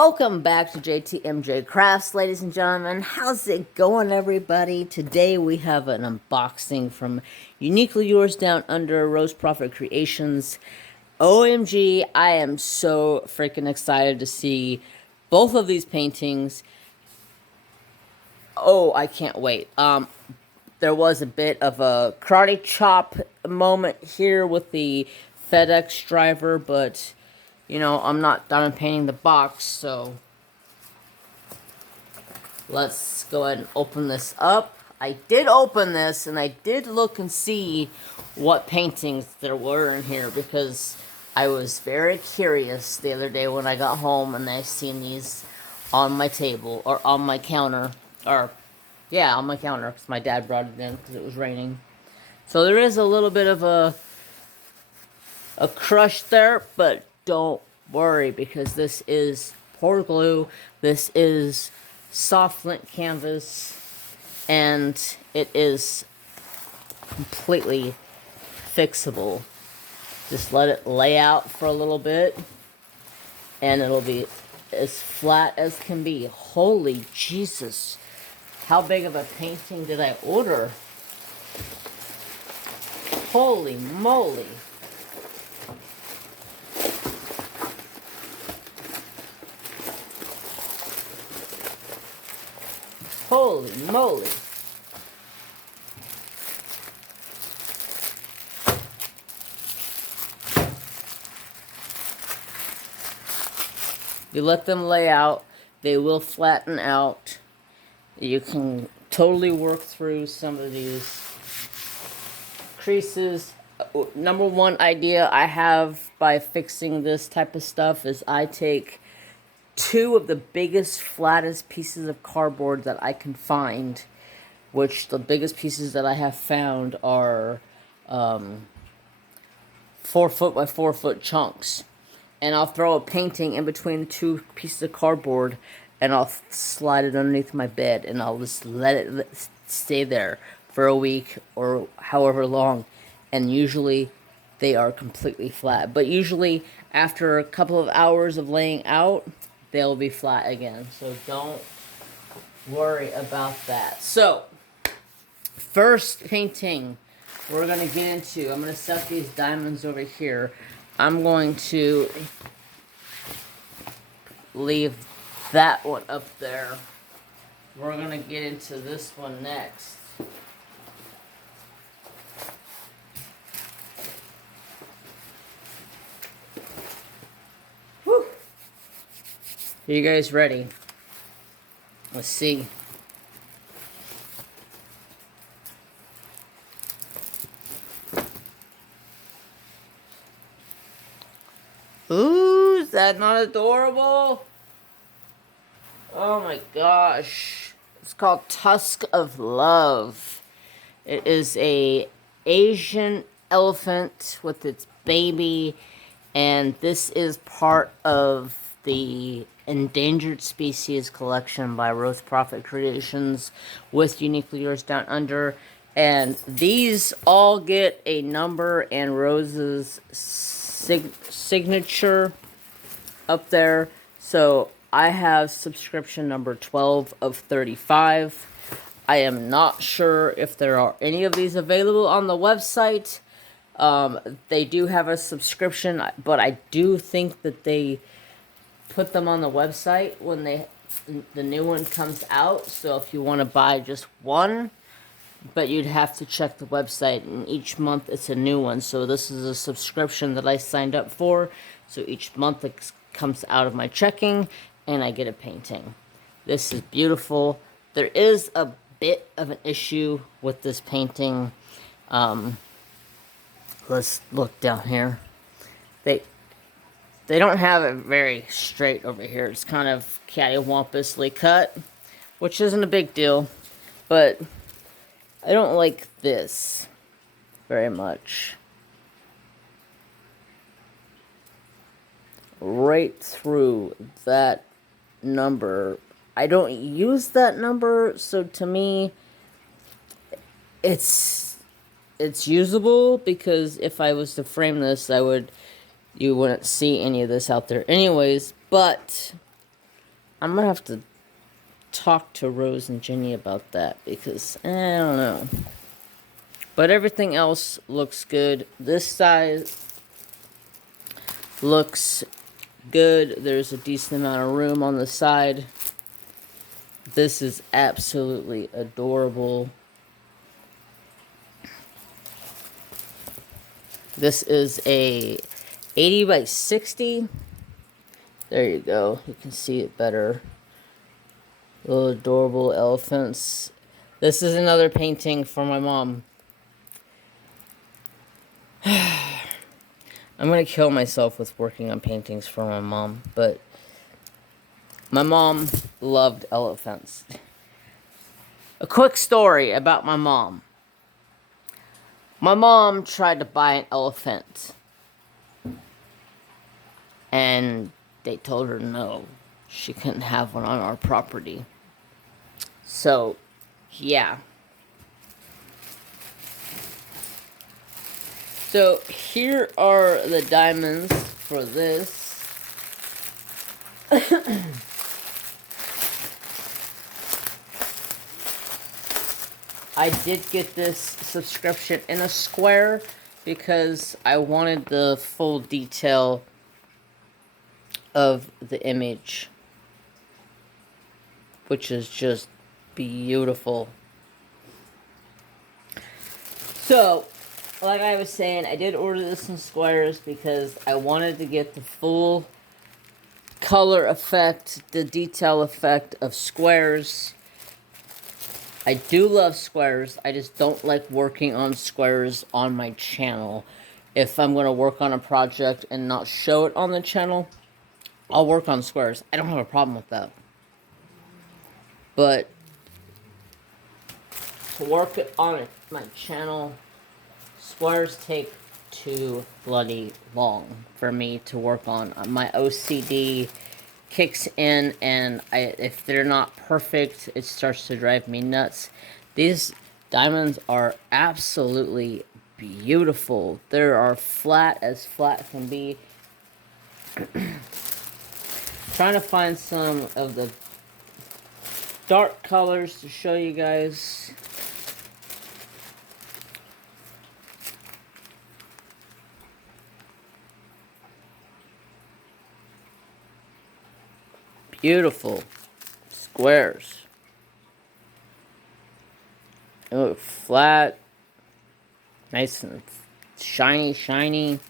Welcome back to JTMJ Crafts, ladies and gentlemen. How's it going, everybody? Today we have an unboxing from Uniquely Yours Down Under Rose Proffitt Creations. OMG, I am so freaking excited to see both of these paintings. Oh, I can't wait. There was a bit of a karate chop moment here with the FedEx driver, but you know, I'm not done painting the box, so let's go ahead and open this up. I did open this, and I did look and see what paintings there were in here, because I was very curious the other day when I got home, and I seen these on my table, or on my counter, or, yeah, on my counter, because my dad brought it in, because it was raining. So there is a little bit of a crush there, but don't worry, because this is pour glue, this is soft lint canvas, and it is completely fixable. Just let it lay out for a little bit, and it'll be as flat as can be. Holy Jesus, how big of a painting did I order? Holy moly. Holy moly. You let them lay out, they will flatten out. You can totally work through some of these creases. Number one idea I have by fixing this type of stuff is I take two of the biggest, flattest pieces of cardboard that I can find, which the biggest pieces that I have found are 4 foot by 4 foot chunks. And I'll throw a painting in between the two pieces of cardboard, and I'll slide it underneath my bed, and I'll just let it stay there for a week or however long. And usually they are completely flat. But usually after a couple of hours of laying out, they'll be flat again. So don't worry about that. So, first painting we're going to get into, I'm going to set these diamonds over here. I'm going to leave that one up there. We're going to get into this one next. Whew. Are you guys ready? Let's see. Ooh, is that not adorable? Oh my gosh. It's called Tusk of Love. It is a Asian elephant with its baby, and this is part of the Endangered Species collection by Rose Proffitt Creations with Uniquely Yours Down Under. And these all get a number and Rose's signature up there. So I have subscription number 12 of 35. I am not sure if there are any of these available on the website. They do have a subscription, but I do think that they put them on the website when the new one comes out. So if you want to buy just one, but you'd have to check the website, and each month it's a new one. So this is a subscription that I signed up for. So each month it comes out of my checking, and I get a painting. This is beautiful. There is a bit of an issue with this painting. Let's look down here. They don't have it very straight over here. It's kind of cattywampusly cut, which isn't a big deal, but I don't like this very much. Right through that number. I don't use that number, so to me, it's usable, because if I was to frame this, you wouldn't see any of this out there anyways, but I'm gonna have to talk to Rose and Jenny about that because I don't know. But everything else looks good. This side looks good. There's a decent amount of room on the side. This is absolutely adorable. This is a 80 by 60. There you go. You can see it better. Little adorable elephants. This is another painting for my mom. I'm going to kill myself with working on paintings for my mom, but my mom loved elephants. A quick story about my mom. My mom tried to buy an elephant, and they told her no, she couldn't have one on our property. So, yeah. So, here are the diamonds for this. I did get this subscription in a square because I wanted the full detail of the image, which is just beautiful. So, like I was saying, I did order this in squares because I wanted to get the full color effect, the detail effect of squares. I do love squares. I just don't like working on squares on my channel. If I'm going to work on a project and not show it on the channel, I'll work on squares. I don't have a problem with that. But to work it on my channel, squares take too bloody long for me to work on. My OCD kicks in, and if they're not perfect, it starts to drive me nuts. These diamonds are absolutely beautiful. They are flat as flat can be. Trying to find some of the dark colors to show you guys. Beautiful squares. They look flat, nice and shiny.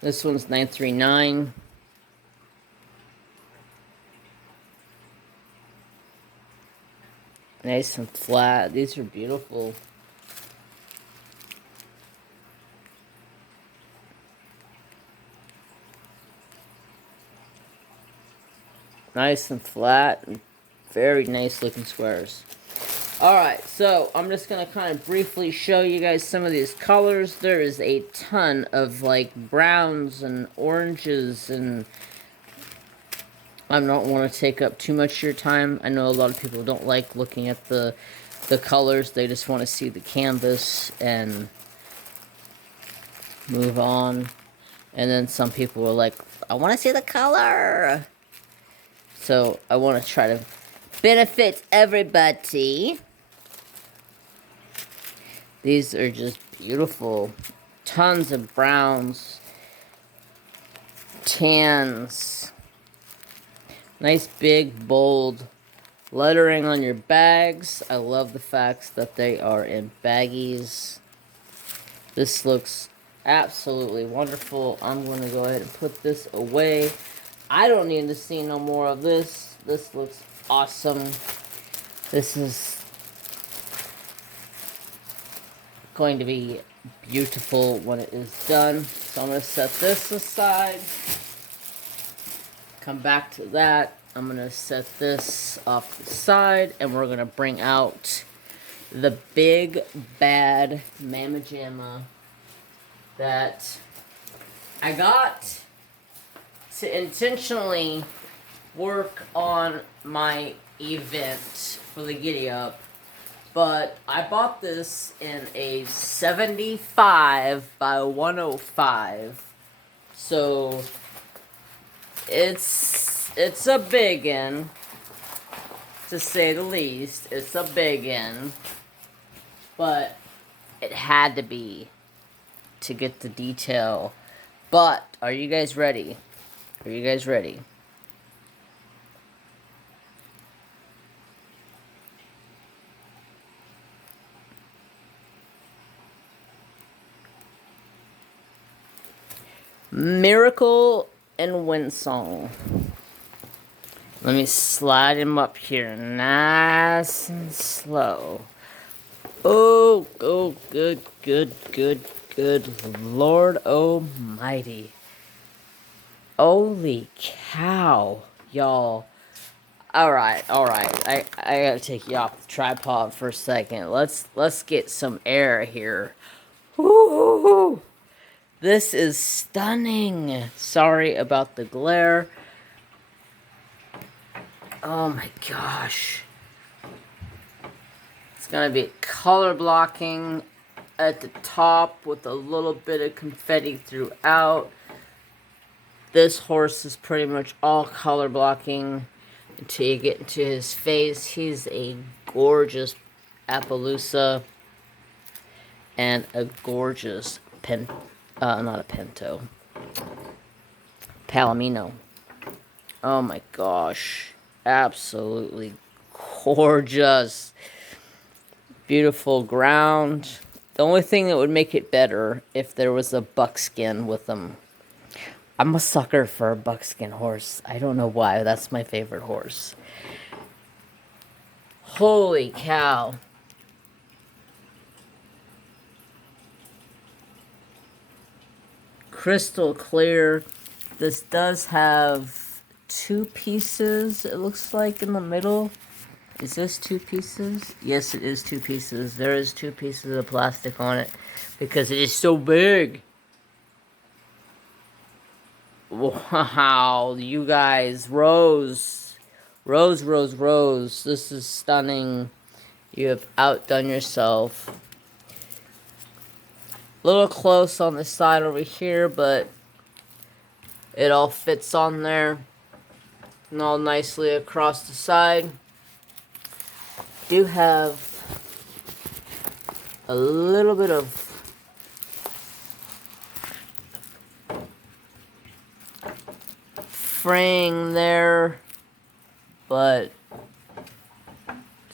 This one's 939. Nice and flat. These are beautiful. Nice and flat, and very nice looking squares. Alright, so I'm just going to kind of briefly show you guys some of these colors. There is a ton of like browns and oranges, and I don't want to take up too much of your time. I know a lot of people don't like looking at the colors. They just want to see the canvas and move on. And then some people are like, I want to see the color. So I want to try to benefit everybody. These are just beautiful. Tons of browns, tans, nice big bold lettering on your bags. I love the fact that they are in baggies. This looks absolutely wonderful. I'm going to go ahead and put this away. I don't need to see no more of this. This looks awesome. This is going to be beautiful when it is done. So I'm going to set this aside. Come back to that. I'm going to set this off the side, and we're going to bring out the big bad Mamma Jamma that I got to intentionally work on my event for the Giddy Up. But I bought this in a 75 by 105. So It's a biggin, to say the least. It's a biggin, but it had to be to get the detail. But are you guys ready? Are you guys ready? Miracle and Windsong. Let me slide him up here nice and slow. Oh, good, good, good, good Lord Almighty. Holy cow, y'all. Alright. I gotta take you off the tripod for a second. Let's get some air here. Woo! This is stunning. Sorry about the glare. Oh my gosh. It's gonna be color blocking at the top with a little bit of confetti throughout. This horse is pretty much all color blocking until you get into his face. He's a gorgeous Appaloosa and a gorgeous not a Pinto. Palomino. Oh my gosh. Absolutely gorgeous. Beautiful ground. The only thing that would make it better if there was a buckskin with them. I'm a sucker for a buckskin horse. I don't know why. That's my favorite horse. Holy cow. Crystal clear. This does have 2 pieces, it looks like, in the middle. Is this 2 pieces? Yes, it is 2 pieces. There is 2 pieces of plastic on it because it is so big. Wow, you guys. Rose. This is stunning. You have outdone yourself. A little close on the side over here, but it all fits on there. And all nicely across the side. Do have a little bit of fraying there, but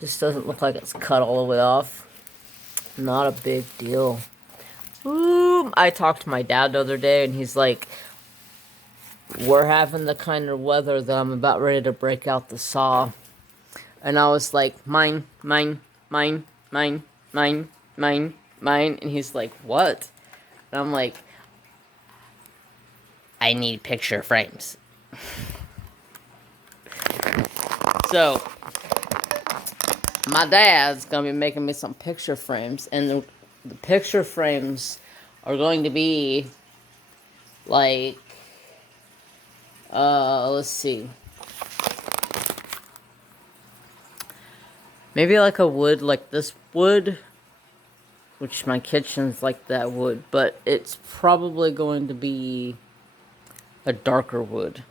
this doesn't look like it's cut all the way off. Not a big deal. Ooh, I talked to my dad the other day, and he's like, we're having the kind of weather that I'm about ready to break out the saw. And I was like, mine. And he's like, what? And I'm like, I need picture frames. So, my dad's going to be making me some picture frames. And the picture frames are going to be like, let's see. Maybe like a wood, like this wood, which my kitchen's like that wood, but it's probably going to be a darker wood.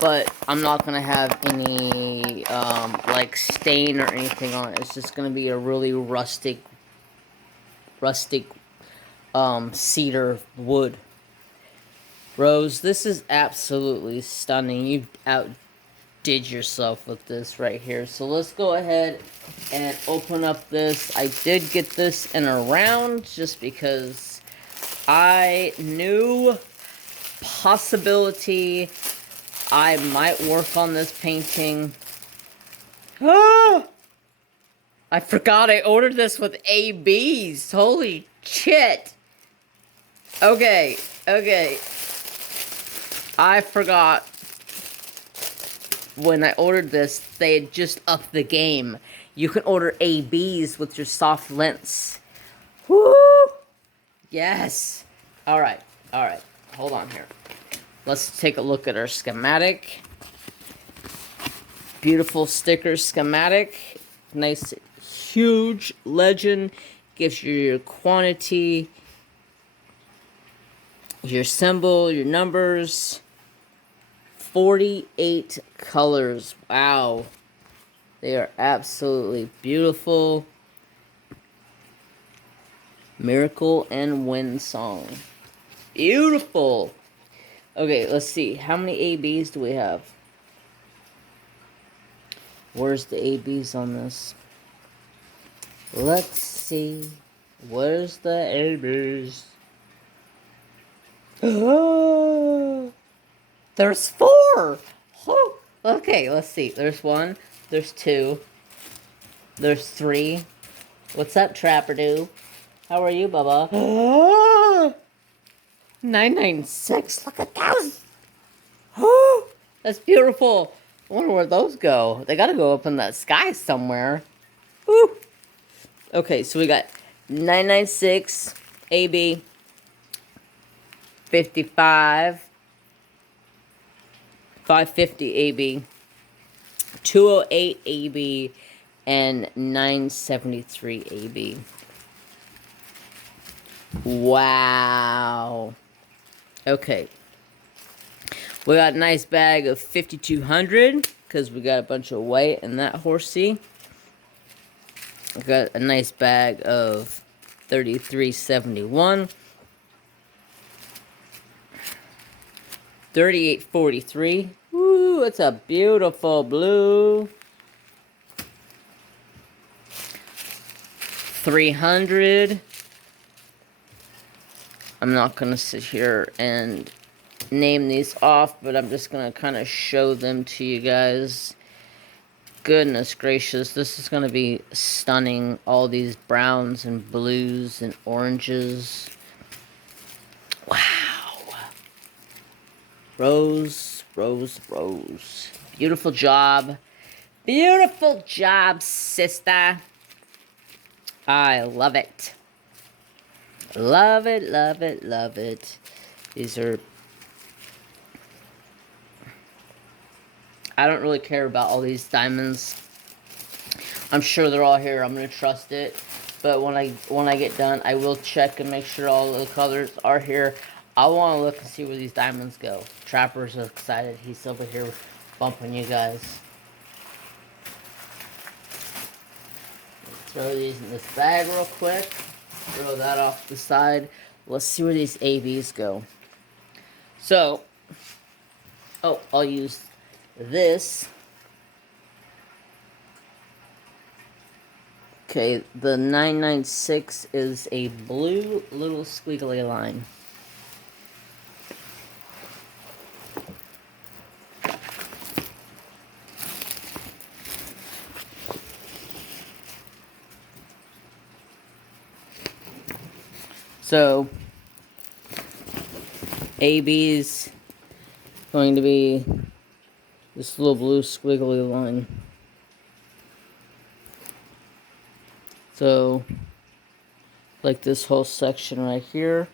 But I'm not going to have any, like, stain or anything on it. It's just going to be a really rustic, cedar wood. Rose, this is absolutely stunning. You outdid yourself with this right here. So let's go ahead and open up this. I did get this in a round just because I knew possibility I might work on this painting. Ah! I forgot I ordered this with ABs. Holy shit. Okay. I forgot when I ordered this, they had just upped the game. You can order ABs with your soft lens. Woo! Yes. Alright. Hold on here. Let's take a look at our schematic. Beautiful sticker schematic. Nice, huge legend. Gives you your quantity. your symbol, your numbers. 48 colors. Wow. They are absolutely beautiful. Miracle and Wind Song. Beautiful. Okay, let's see. How many ABs do we have? Where's the ABs on this? Let's see. Where's the ABs? There's 4. Oh, okay, let's see. There's 1. There's 2. There's 3. What's up, Trapper Do? How are you, Bubba? 996. Look at those. Oh, that's beautiful. I wonder where those go. They gotta go up in that sky somewhere. Woo. Okay, so we got 996 AB, 55, 550 AB, 208 AB, and 973 AB. Wow. Okay. We got a nice bag of 5,200 because we got a bunch of white in that horsey. We got a nice bag of 3371. 3843. Woo, it's a beautiful blue. 300. I'm not going to sit here and name these off, but I'm just going to kind of show them to you guys. Goodness gracious, this is going to be stunning. All these browns and blues and oranges. Wow. Rose, rose, rose. Beautiful job. Beautiful job, sister. I love it. Love it, love it, love it. These are... I don't really care about all these diamonds. I'm sure they're all here. I'm going to trust it. But when I get done, I will check and make sure all the colors are here. I want to look and see where these diamonds go. Trapper's excited. He's over here bumping you guys. Let's throw these in this bag real quick. Throw that off the side. Let's see where these ABs go. So, oh, I'll use this. Okay, the 996 is a blue little squiggly line. So, AB's going to be this little blue squiggly line. So, like this whole section right here.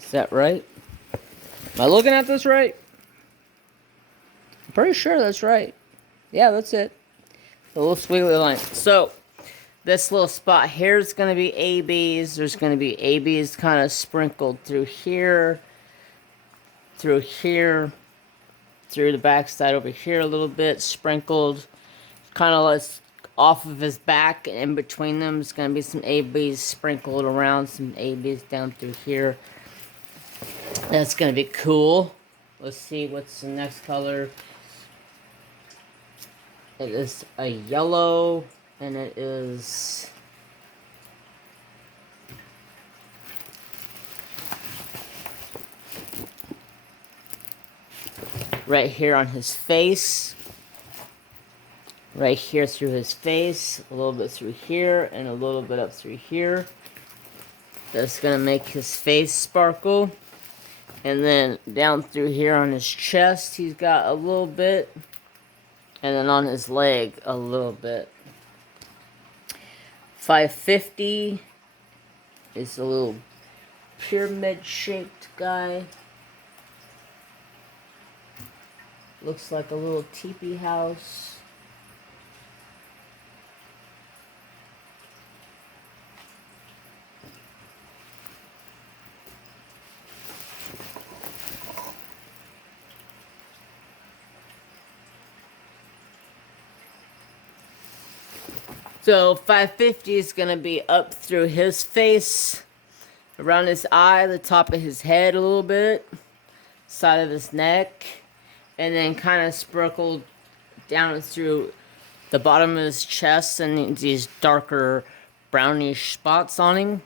Is that right? Am I looking at this right? I'm pretty sure that's right. Yeah, that's it. The little squiggly line. So, this little spot here is going to be ABs. There's going to be ABs kind of sprinkled through here, through the backside over here a little bit, sprinkled. Kind of like off of his back, and in between them is going to be some ABs sprinkled around, some ABs down through here. That's going to be cool. Let's see what's the next color. It is a yellow, and it is right here on his face. Right here through his face, a little bit through here, and a little bit up through here. That's going to make his face sparkle. And then down through here on his chest, he's got a little bit. And then on his leg, a little bit. 550 is a little pyramid-shaped guy. Looks like a little teepee house. So 550 is going to be up through his face, around his eye, the top of his head a little bit, side of his neck, and then kind of sprinkled down through the bottom of his chest and these darker brownish spots on him.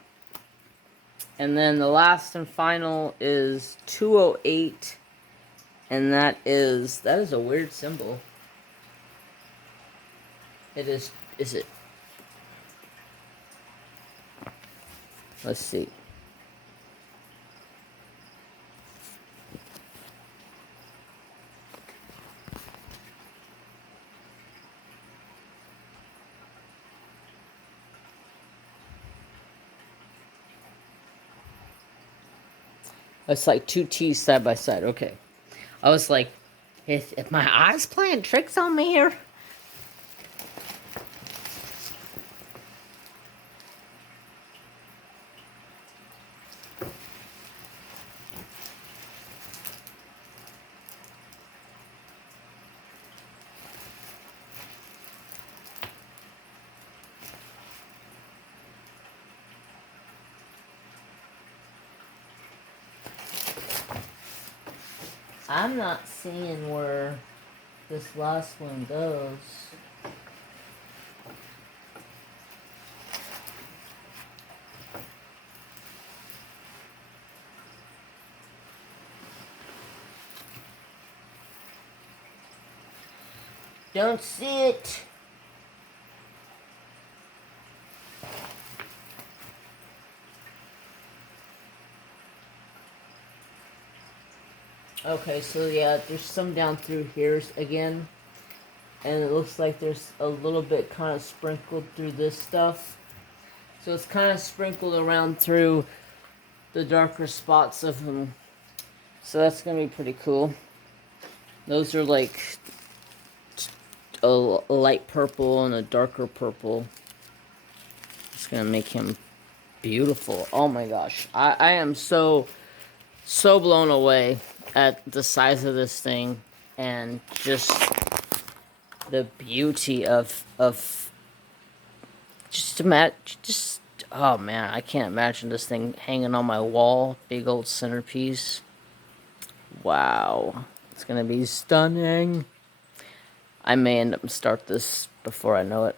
And then the last and final is 208, and that is a weird symbol. Is it? Let's see. It's like two T's side by side. Okay. I was like, if my eyes playing tricks on me here? I'm not seeing where this last one goes. Don't see it. Okay, so yeah, there's some down through here again. And it looks like there's a little bit kind of sprinkled through this stuff. So it's kind of sprinkled around through the darker spots of them. So that's going to be pretty cool. Those are like a light purple and a darker purple. It's going to make him beautiful. Oh my gosh. I am so blown away at the size of this thing and just the beauty of just oh man, I can't imagine this thing hanging on my wall. Big old centerpiece. Wow. It's gonna be stunning. I may end up start this before I know it.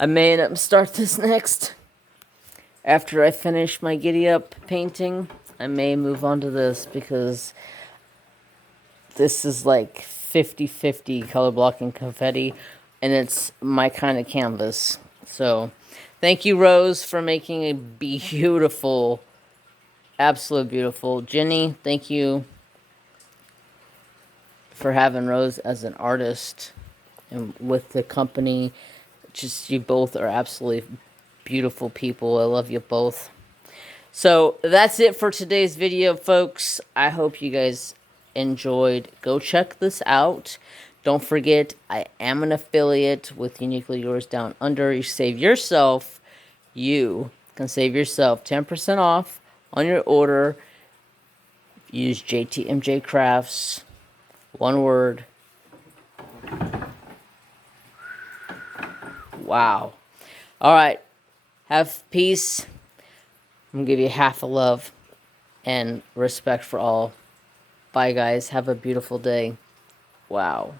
I may end up start this next. After I finish my giddy up painting, I may move on to this because this is like 50-50 color blocking confetti, and it's my kind of canvas. So thank you, Rose, for making a beautiful, absolute beautiful. Jenny, thank you for having Rose as an artist and with the company. Just, you both are absolutely beautiful people. I love you both. So that's it for today's video, folks. I hope you guys enjoyed. Go check this out. Don't forget, I am an affiliate with Uniquely Yours Down Under. You save yourself. You can save yourself 10% off on your order. Use JTMJ Crafts. One word. Wow. All right. Have peace. I'm going to give you half a love and respect for all. Bye, guys. Have a beautiful day. Wow.